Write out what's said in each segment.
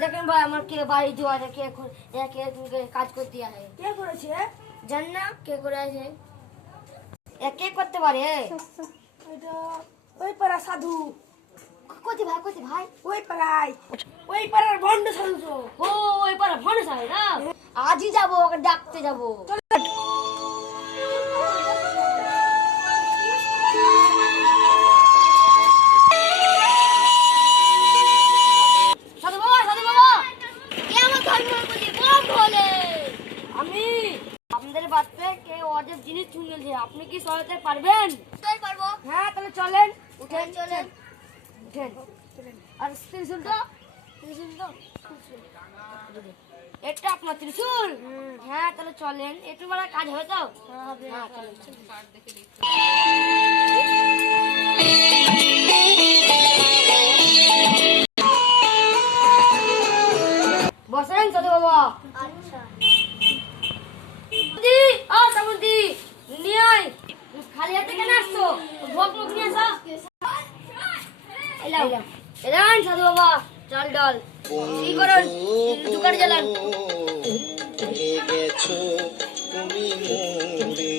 देखें भाई हमारे के बाड़ी जो है के काज कर दिया है কে করেছে? जानना के करे है एक के करते पारे এটা ওই পাড়া সাধু, कोती भाई ওই পাড়ায়, ওই পাড়ার ভণ্ড সাধু তো। ओ ওই পারে ফোন আছে না আজই যাব ওকে ডাকতে যাব সাধু বাবা কে আমার ধর্ম বলি বল বলে আমি আপনাদের বাড়িতে কে অজব জিনিস চুরিয়েছে আপনি কি সহায়তা পারবেন তাই পারবো হ্যাঁ তাহলে চলেন উঠেন উঠেন আর ত্রিশূল তো এটা আপনার ত্রিশূল হ্যাঁ তাহলে চলেন একটু বড় কাজ হবে তো হ্যাঁ বসেন সাধু বাবা আচ্ছা দি সামুদি নিয়ে আয় খালি হাতে কেন আসছো ভোগ মুখ নিয়ে আসো এলাম সাধু বাবা চল ডল কি করুন জুকার জ্বালান ভুলে গেছো তুমি মোরে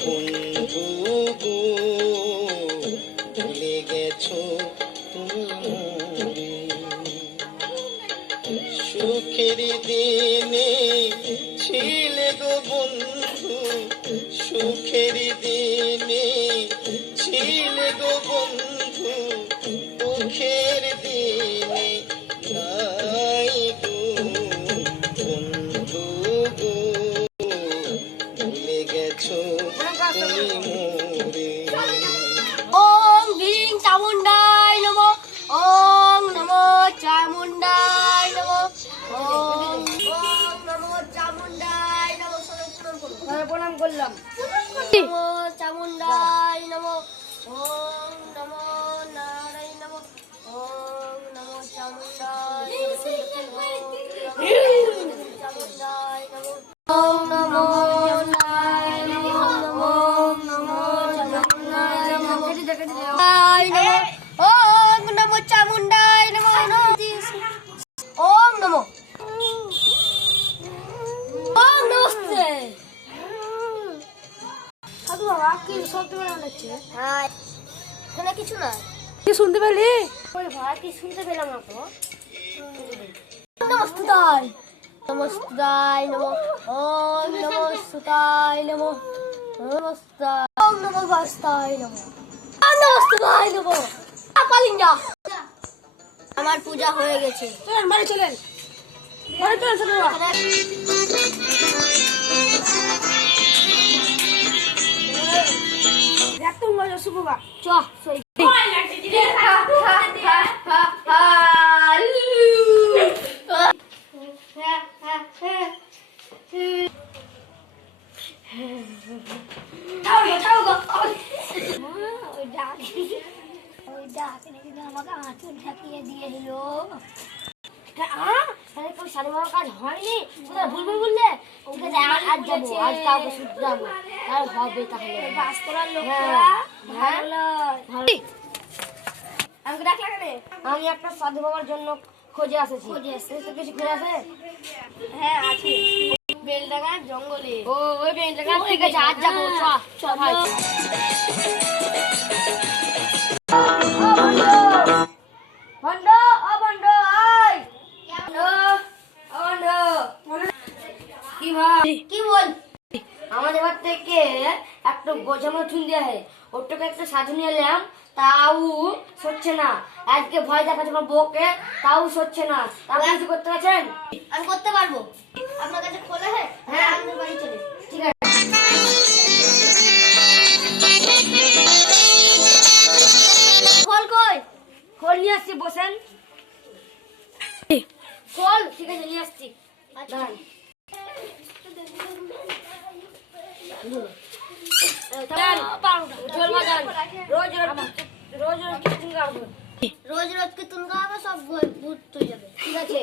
বন্ধু গো ভুলে গেছো তুমি মোরে সুখের দিনে ছিলে গো বন্ধু সুখের দিনে ছিলে গো বন্ধু দুঃখের দিনে নাই গো বন্ধু গো ভুলে গেছো তুমি মোরে ওম ভীম চামুন্ডায় নমঃ ওম নমো চামুন্ডায় নমঃ ওম নমো চামুন্ডায় নমঃ প্রণাম করলাম নমো চামুন্ডায় নমঃ ওম নমো নারায়ণ নমঃ ওম নমো চামুন্ডায় ওম নমো নারায়ণ নমঃ ওম নমো চামুন্ডায় নমঃ ওম নমো চামুন্ডায় নমঃ ওম নমো ওম নমস্তে সাধু বাবা কি শব্দ বেরোচ্ছে? হ্যাঁ এখানে কিছু না কি শুনতে পেলি? ওই ভাই কি শুনতে পেলাম না তো নমস্কার। নমস্তায় নমঃ ওম নমস্তায় নমঃ নমস্তায় ওম নমো ভাস্তায় নমঃ নমস্তায় নমঃ পালিঙ্গা আমার পূজা হয়ে গেছে চলেন বাড়ি চলেন, বাড়ি চলেন সাধু বাবা। একদম মজা শুভ বাবা। চ সই আমাকে আঁচল ঠাকিয়ে দিয়ে দিল সাড়ে বারো কাজ হয়নি ভুল বললে ঠিক আছে আজ যাবো আজ কাউকে শুধরাবো আর হবে তাহলে বাস করার লোক আমাকে ডাকলা কেন? আমি একটা সাধু বাবার জন্য খোঁজে এসেছি তো কিছু খোঁজ আছে? হ্যাঁ আছে, বেলডাঙ্গা জঙ্গলে। ও ওই বেঞ্জাকা ঠিক আছে আজ যাবো চ ভাই বন্ধ ও বন্ধ আয় কি ভাই কি বল আমাদের বাড়ি থেকে একটা গোজামো চুন দেওয়া হয় ওটাকে একটা সাধু নিয়ে এলাম তাও সচ্ছে না আজকে ভয় দেখাচ্ছে আমার বউকে তাও সচ্ছে না আপনি কিছু করতে পারছেন? আমি করতে পারবো আপনার কাছে খোলা হয় হ্যাঁ আমাদের বাড়ি চলে ঠিক আছে খোল কই খোল নিয়ে আসছি বসেন খোল ঠিক আছে নিয়ে আসছি দাঁড়ান रोज रोज रोज रोज कीर्तन गाओ रोज रोज कीर्तन गाओ सब भूत हो जाবে ঠিক আছে